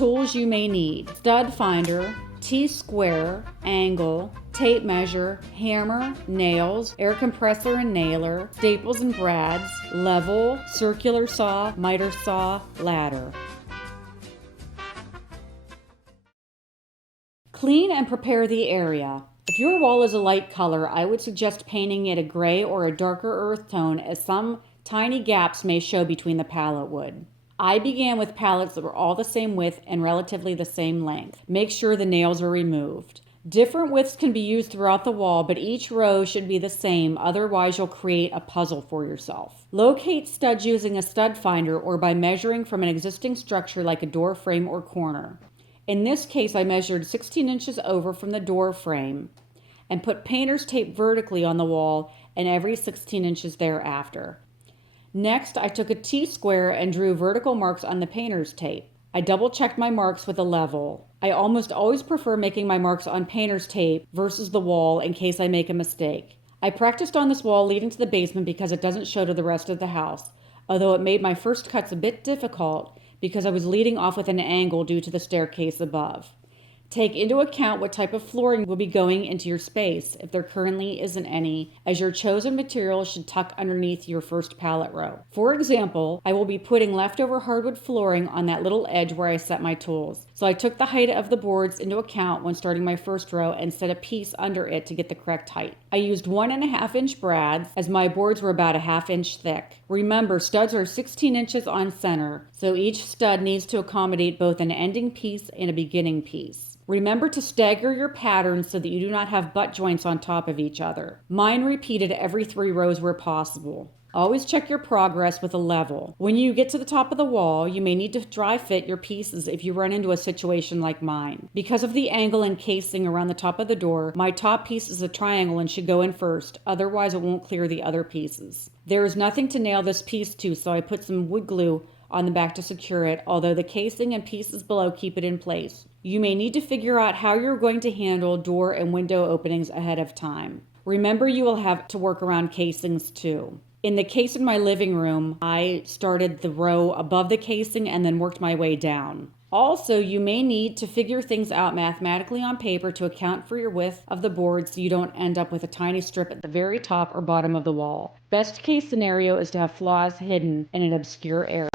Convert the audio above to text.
Tools you may need: stud finder, T-square, angle, tape measure, hammer, nails, air compressor and nailer, staples and brads, level, circular saw, miter saw, ladder. Clean and prepare the area. If your wall is a light color, I would suggest painting it a gray or a darker earth tone, as some tiny gaps may show between the pallet wood. I began with pallets that were all the same width and relatively the same length. Make sure the nails are removed. Different widths can be used throughout the wall, but each row should be the same, otherwise you'll create a puzzle for yourself. Locate studs using a stud finder or by measuring from an existing structure like a door frame or corner. In this case, I measured 16 inches over from the door frame and put painter's tape vertically on the wall and every 16 inches thereafter. Next, I took a T-square and drew vertical marks on the painter's tape. I double-checked my marks with a level. I almost always prefer making my marks on painter's tape versus the wall in case I make a mistake. I practiced on this wall leading to the basement because it doesn't show to the rest of the house, although it made my first cuts a bit difficult because I was leading off with an angle due to the staircase above. Take into account what type of flooring will be going into your space, if there currently isn't any, as your chosen material should tuck underneath your first pallet row. For example, I will be putting leftover hardwood flooring on that little edge where I set my tools. So I took the height of the boards into account when starting my first row and set a piece under it to get the correct height. I used 1.5 inch brads as my boards were about a 1/2 inch thick. Remember, studs are 16 inches on center, so each stud needs to accommodate both an ending piece and a beginning piece. Remember to stagger your patterns so that you do not have butt joints on top of each other. Mine repeated every 3 rows where possible. Always check your progress with a level. When you get to the top of the wall, you may need to dry fit your pieces if you run into a situation like mine. Because of the angle and casing around the top of the door, my top piece is a triangle and should go in first, otherwise it won't clear the other pieces. There is nothing to nail this piece to, so I put some wood glue on the back to secure it, although the casing and pieces below keep it in place. You may need to figure out how you're going to handle door and window openings ahead of time. Remember, you will have to work around casings too. In the case in my living room, I started the row above the casing and then worked my way down. Also, you may need to figure things out mathematically on paper to account for your width of the board so you don't end up with a tiny strip at the very top or bottom of the wall. Best case scenario is to have flaws hidden in an obscure area.